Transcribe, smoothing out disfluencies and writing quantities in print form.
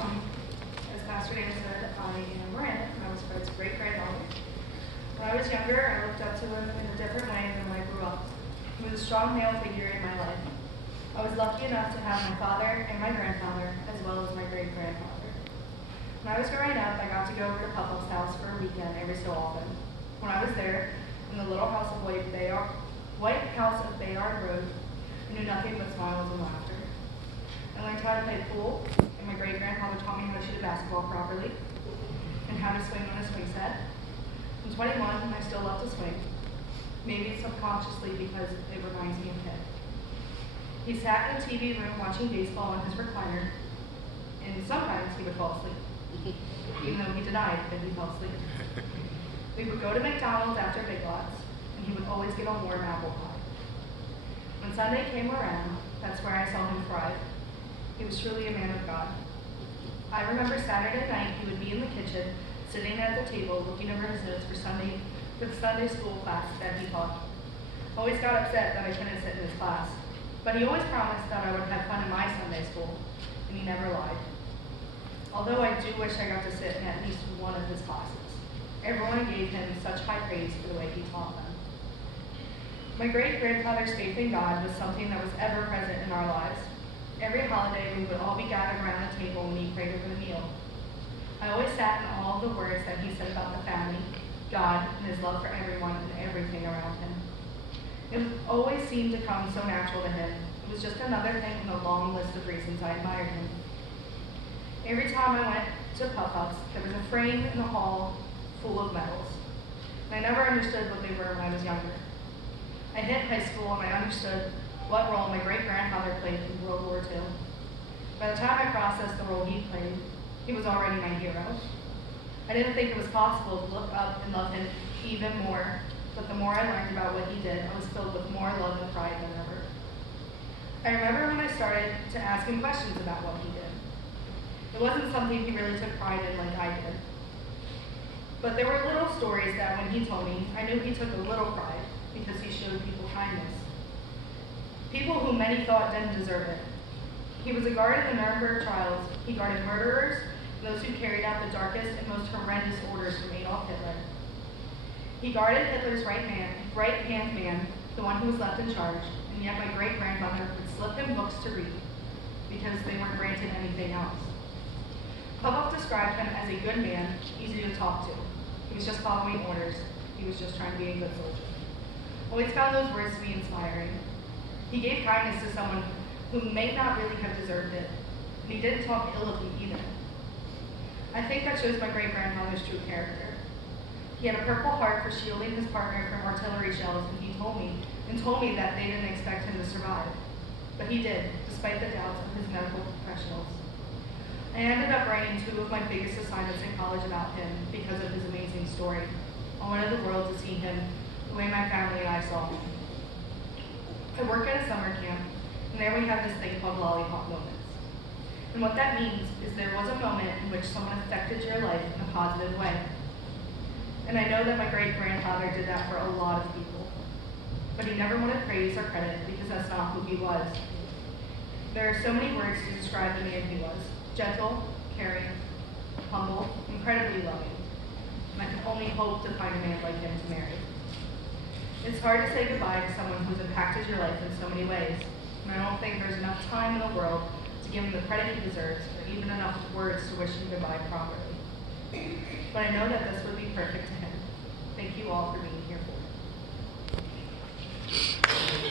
As Pastor Dan said, I am Miranda, and I was Fred's great-granddaughter. When I was younger, I looked up to him in a different way than when I grew up. He was a strong male figure in my life. I was lucky enough to have my father and my grandfather, as well as my great-grandfather. When I was growing up, I got to go over to Papa's house for a weekend every so often. When I was there, in the little house of White House of Bayard Road, I knew nothing but smiles and laughter. I learned how to play pool, and my great-grandfather taught me how to shoot a basketball properly, and how to swing on a swing set. I'm 21, and I still love to swing. Maybe subconsciously because it reminds me of him. He sat in the TV room watching baseball in his recliner, and sometimes he would fall asleep, even though he denied that he fell asleep. We would go to McDonald's after Big Lots, and he would always get a warm apple pie. When Sunday came around, that's where I saw him thrive. He was truly a man of God. I remember Saturday night he would be in the kitchen, sitting at the table, looking over his notes for the Sunday school class that he taught. I always got upset that I couldn't sit in his class, but he always promised that I would have fun in my Sunday school, and he never lied. Although I do wish I got to sit in at least one of his classes. Everyone gave him such high praise for the way he taught them. My great-grandfather's faith in God was something that was ever present in our lives. Every holiday, we would all be gathered around the table and we prayed over the meal. I always sat in all of the words that he said about the family, God, and his love for everyone and everything around him. It always seemed to come so natural to him. It was just another thing in a long list of reasons I admired him. Every time I went to Puff-Ups, there was a frame in the hall full of medals. And I never understood what they were when I was younger. I hit high school and I understood what role my great-grandfather played in World War II. By the time I processed the role he played, he was already my hero. I didn't think it was possible to look up and love him even more, but the more I learned about what he did, I was filled with more love and pride than ever. I remember when I started to ask him questions about what he did. It wasn't something he really took pride in like I did. But there were little stories that when he told me, I knew he took a little pride because he showed people kindness. People who many thought didn't deserve it. He was a guard in the Nuremberg trials. He guarded murderers, those who carried out the darkest and most horrendous orders from Adolf Hitler. He guarded Hitler's right-hand man, the one who was left in charge, and yet my great-grandmother would slip him books to read because they weren't granted anything else. Popov described him as a good man, easy to talk to. He was just following orders. He was just trying to be a good soldier. Always found those words to be inspiring. He gave kindness to someone who may not really have deserved it, and he didn't talk ill of me either. I think that shows my great-grandfather's true character. He had a purple heart for shielding his partner from artillery shells, and he told me that they didn't expect him to survive. But he did, despite the doubts of his medical professionals. I ended up writing 2 of my biggest assignments in college about him because of his amazing story. I wanted the world to see him the way my family and I saw him. I work at a summer camp, and there we have this thing called lollipop moments. And what that means is there was a moment in which someone affected your life in a positive way. And I know that my great-grandfather did that for a lot of people. But he never wanted praise or credit because that's not who he was. There are so many words to describe the man he was. Gentle, caring, humble, incredibly loving. And I can only hope to find a man like him to marry. It's hard to say goodbye to someone who's impacted your life in so many ways. And I don't think there's enough time in the world to give him the credit he deserves, or even enough words to wish him goodbye properly. But I know that this would be perfect to him. Thank you all for being